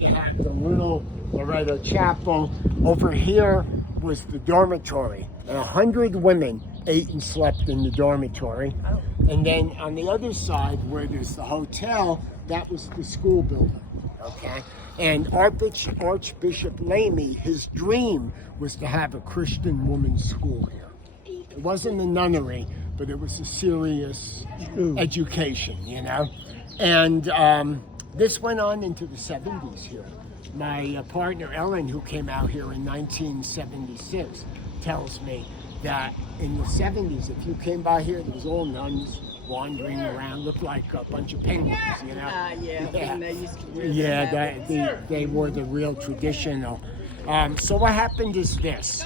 You had the little Loretto chapel. Over here was the dormitory. And 100 women ate and slept in the dormitory. And then on the other side, where there's the hotel, that was the school building. Okay? And Archbishop Lamy, his dream was to have a Christian women's school here. It wasn't a nunnery, but it was a serious education, you know? And this went on into the 70s here. My partner Ellen, who came out here in 1976, tells me that in the 70s, if you came by here, there was all nuns wandering around, looked like a bunch of penguins, you know? They were the real traditional. So what happened is this.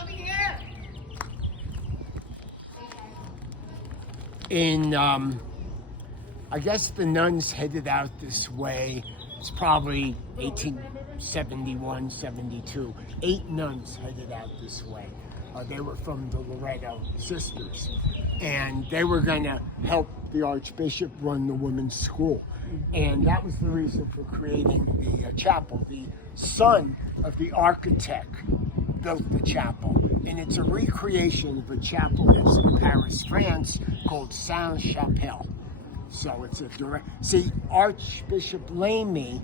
I guess the nuns headed out this way. It's probably 1871, 72. 8 nuns headed out this way. They were from the Loretto sisters. And they were going to help the Archbishop run the women's school. And that was the reason for creating the chapel. The son of the architect built the chapel. And it's a recreation of a chapel that's in Paris, France, called Sainte-Chapelle. So it's a direct... See, Archbishop Lamy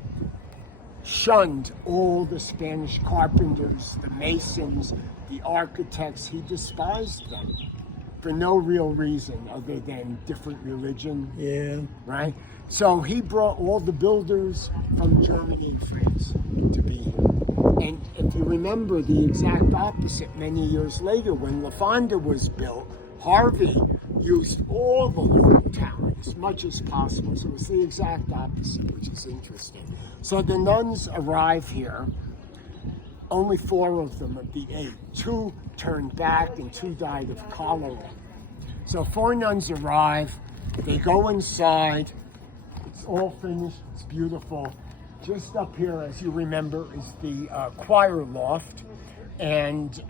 shunned all the Spanish carpenters, the masons, the architects. He despised them for no real reason other than different religion. Yeah. Right? So he brought all the builders from Germany and France to be here. And if you remember the exact opposite many years later, when La Fonda was built, Harvey used all the local talent as much as possible. So it's the exact opposite, which is interesting. So the nuns arrive here. Only 4 of them of the 8. 2 turned back and 2 died of cholera. So 4 nuns arrive. They go inside. It's all finished. It's beautiful. Just up here, as you remember, is the choir loft. And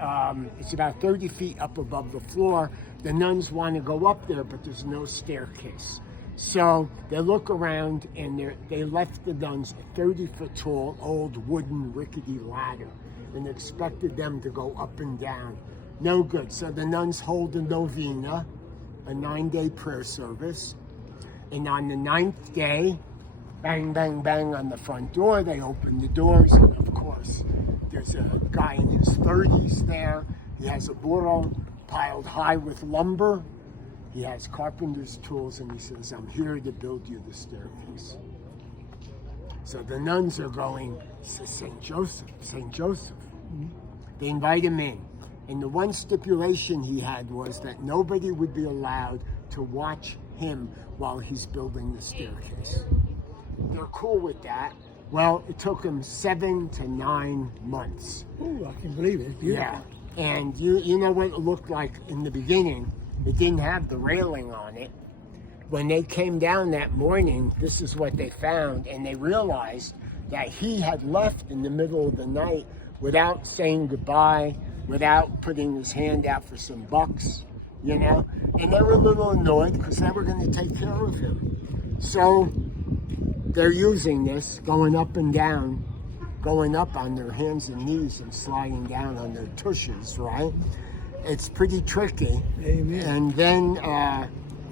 it's about 30 feet up above the floor. The nuns want to go up there, but there's no staircase. So they look around, and they left the nuns a 30-foot tall, old wooden, rickety ladder and expected them to go up and down. No good. So the nuns hold a novena, a 9-day prayer service. And on the 9th day, bang, bang, bang on the front door. They open the doors, and of course, there's a guy in his 30s there. He has a burro piled high with lumber. He has carpenter's tools, and he says, "I'm here to build you the staircase." So the nuns are going to St. Joseph. They invite him in. And the one stipulation he had was that nobody would be allowed to watch him while he's building the staircase. They're cool with that. Well, it took him 7 to 9 months. Oh, I can believe it. Yeah. And you know what it looked like in the beginning? It didn't have the railing on it. When they came down that morning, this is what they found, and they realized that he had left in the middle of the night without saying goodbye, without putting his hand out for some bucks, you know? And they were a little annoyed because they were going to take care of him. So they're using this, going up and down, going up on their hands and knees and sliding down on their tushes, right? It's pretty tricky. Amen. And then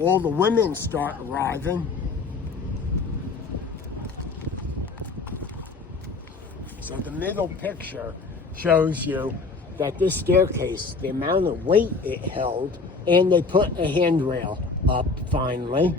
all the women start arriving. So the middle picture shows you that this staircase, the amount of weight it held, and they put a handrail up finally.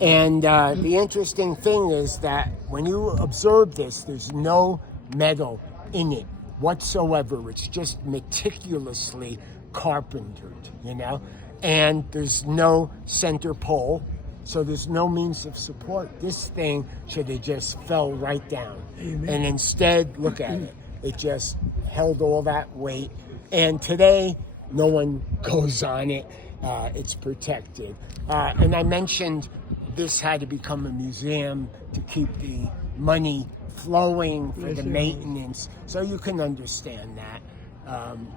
And the interesting thing is that when you observe this, there's no metal in it whatsoever. It's just meticulously carpentered, you know? And there's no center pole, so there's no means of support. This thing should have just fell right down. Amen. And instead, look at it. It just held all that weight. And today, no one goes on it. It's protected. And I mentioned this had to become a museum to keep the money flowing for the maintenance, so you can understand that.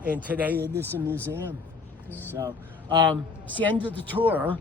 And today it is a museum. So it's the end of the tour.